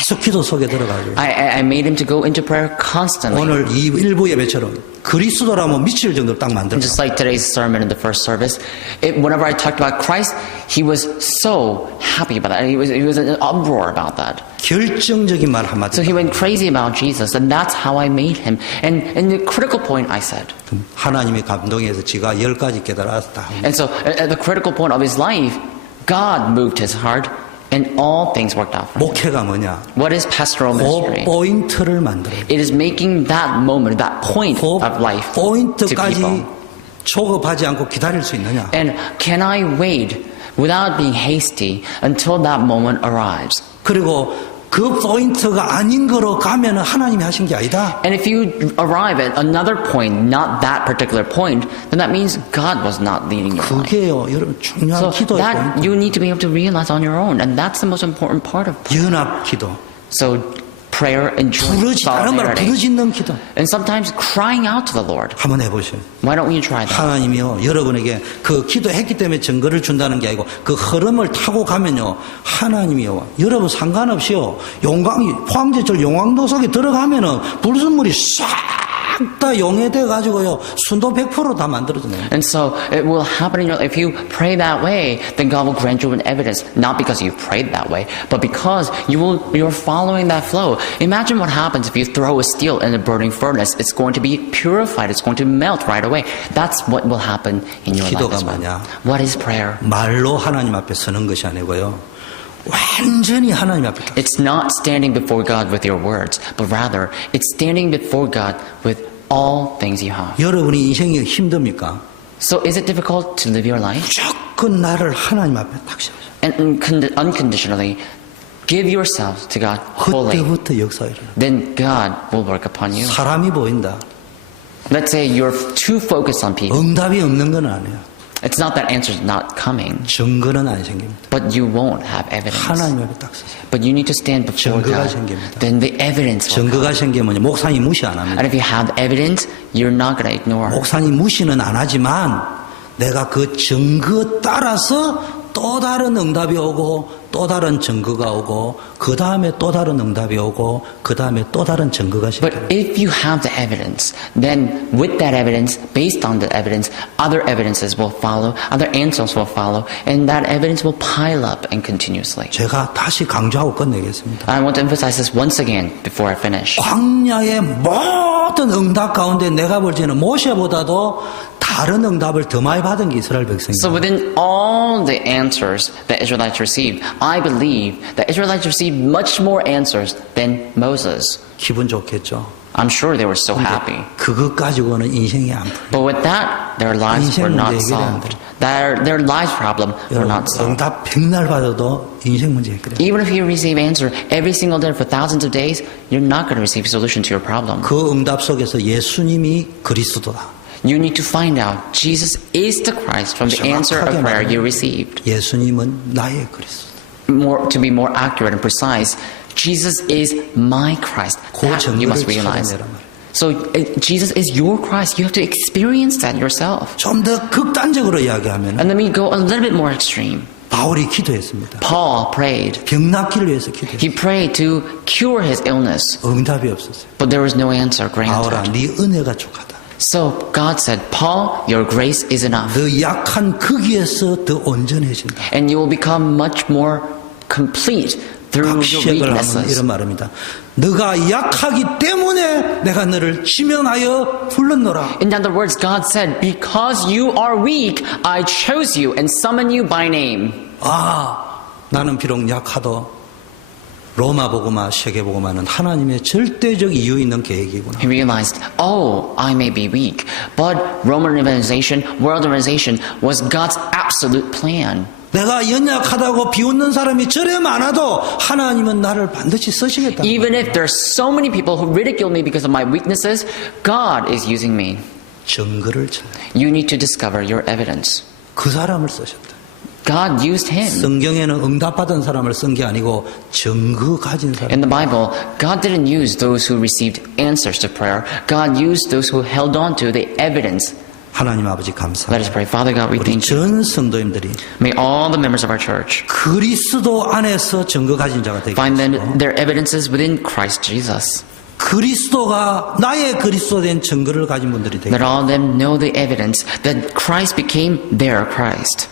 계속 기도 속에 들어가죠. I made him to go into prayer constantly. 오늘 이 일부 예배처럼 그리스도라면 미칠 정도로 딱 만들어요. Just like today's sermon in the first service, whenever I talked about Christ, he was so happy about that. He was in an uproar about that. 결정적인 말 한마디. So he went crazy about Jesus, and that's how I made him. And the critical point, I said. 하나님의 감동에서 지가 10가지 깨달았다. And so at the critical point of his life, God moved his heart, and all things worked out for him. 목회가 뭐냐? What is pastoral 그 ministry? 포인트를 만들어요. It is making that moment, that point 그 of life to 포인트까지 people. 조급하지 않고 기다릴 수 있느냐? And can I wait without being hasty until that moment arrives? 그리고 그 포인트가 아닌 거로 가면 하나님이 하신 게 아니다. And if you arrive at another point, not that particular point, then that means God was not leading your life. 그게요, 여러분 중요한 So 기도의 that 포인트. you need to be able to realize on your own, and that's the most important part of prayer. 연합 기도. So prayer and joint 다른 말 solidarity. 부르짖는 기도 And sometimes crying out to the Lord. 한번 해보세요. Why don't you try that? 하나님이요 여러분에게 그 기도했기 때문에 증거를 준다는 게 아니고 그 흐름을 타고 가면요 하나님이요 여러분 상관없이요 용광이 포항제철 용광도 속에 들어가면은 불순물이 싹 다 용해돼 가지고요 순도 100% 다 만들어져요. And so it will happen in your life. If you pray that way, then God will grant you an evidence. Not because you prayed that way, but because you're following that flow. Imagine what happens if you throw a steel in a burning furnace. It's going to be purified. It's going to melt right away. That's what will happen in your life 기도가 as well. 뭐냐? What is prayer? 말로 하나님 앞에 서는 것이 아니고요 완전히 하나님 앞에 딱 It's not standing before God with your words, but rather it's standing before God with all things you have. 여러분이 인생이 힘듭니까? So is it difficult to live your life? 무조건 나를 하나님 앞에 딱 세우세요. And unconditionally give yourself to God fully. 그때부터 역사가 일어나. Then God will work upon you. 사람이 보인다. Let's say you're too focused on people. 응답이 없는 건 아니에요. It's not that answer's not coming, 증거는 안 생깁니다. but you won't have evidence. 하나님 앞에 딱 서세요. But you need to stand before 증거가 God. 생깁니다. Then the evidence will come. 증거가 생기면 목사님 무시 안 합니다. And if you have evidence, you're not going to ignore. 목사님 무시는 안 하지만 내가 그 증거 따라서 또 다른 응답이 오고 또 다른 증거가 오고 그 다음에 또 다른 응답이 오고 그 다음에 또 다른 증거가 But 생겨요. if you have the evidence, then with that evidence, based on the evidence, other evidences will follow, other answers will follow, and that evidence will pile up and continuously. 제가 다시 강조하고 끝내겠습니다. I want to emphasize this once again before I finish. 광야의 모든 응답 가운데 내가 볼 때는 모세보다도 다른 응답을 더 많이 받은 게 이스라엘 So 백성입니다. within all the answers that Israelites received, I believe that Israelites received much more answers than Moses. 기분 좋겠죠. I'm sure they were so happy. 그것 가지고는 인생이 안 풀려. But with that, their lives were not solved. Their lives problem were 여러분, not solved. 응답 백날 받아도 인생 문제 해결해요. Even if you receive answer every single day for thousands of days, you're not going to receive a solution to your problem. 그 응답 속에서 예수님이 그리스도다. You need to find out Jesus is the Christ from the answer of prayer you received. 예수님은 나의 그리스도. To be more accurate and precise, Jesus is my Christ. 그 That you 증거를 must realize. 찾아내란 말이에요. So Jesus is your Christ. You have to experience that yourself. 좀 더 극단적으로 이야기하면 And let me go a little bit more extreme. 바울이 기도했습니다. Paul prayed. 병 낫기를 위해서 기도했어요. He prayed to cure his illness, 응답이 없었어요. but there was no answer 바울아, granted. 네 은혜가 족하다. So God said, Paul, your grace is enough. 너 약한 거기에서 더 온전해진다. And you will become much more complete through your 각시액을 하면 weaknesses. 이런 말입니다. 너가 약하기 때문에 내가 너를 지명하여 불렀노라. In other words, God said, because you are weak, I chose you and summoned you by name. 아, 나는 비록 약하도 로마 복음화, 세계 복음화는 하나님의 절대적 이유 있는 계획이구나. He realized, oh, I may be weak, but Roman evangelization, world evangelization was God's absolute plan. 내가 연약하다고 비웃는 사람이 저래 많아도 하나님은 나를 반드시 쓰시겠다. Even if there's so many people who ridicule me because of my weaknesses, God is using me. 증거를 찾아. You need to discover your evidence. 그 사람을 쓰셨다. God used him. 성경에는 응답받은 사람을 쓴 게 아니고 증거 가진 사람. In the Bible, God didn't use those who received answers to prayer. God used those who held on to the evidence. 하나님 아버지 Let 감사합니다. us pray. Father God, we 우리 thank you. 전 성도님들이 May all the members of our church 그리스도 안에서 증거 가진 자가 되게 find 하시고 their evidences within Christ Jesus. 그리스도가 나의 그리스도 된 증거를 가진 분들이 되게 Let all of them know the evidence that Christ became their Christ.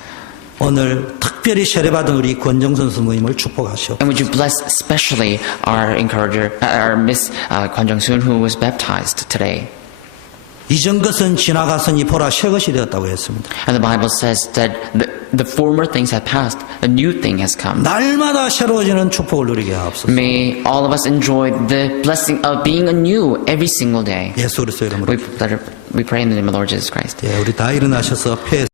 오늘 특별히 세례받은 우리 권정선 스님을 축복하시오. And would you bless especially our encourager, our Miss Kwon Jung-soon, who was baptized today. 이전 것은 지나갔으니 보라 새 것이 되었다고 했습니다. And the Bible says that the former things have passed, a new thing has come. 날마다 새로워지는 축복을 누리게 하옵소서. May all of us enjoy the blessing of being anew every single day. 예수 그리스도 이름으로. We pray in the name of the Lord Jesus Christ. 예, 우리 다 일어나셔서 폐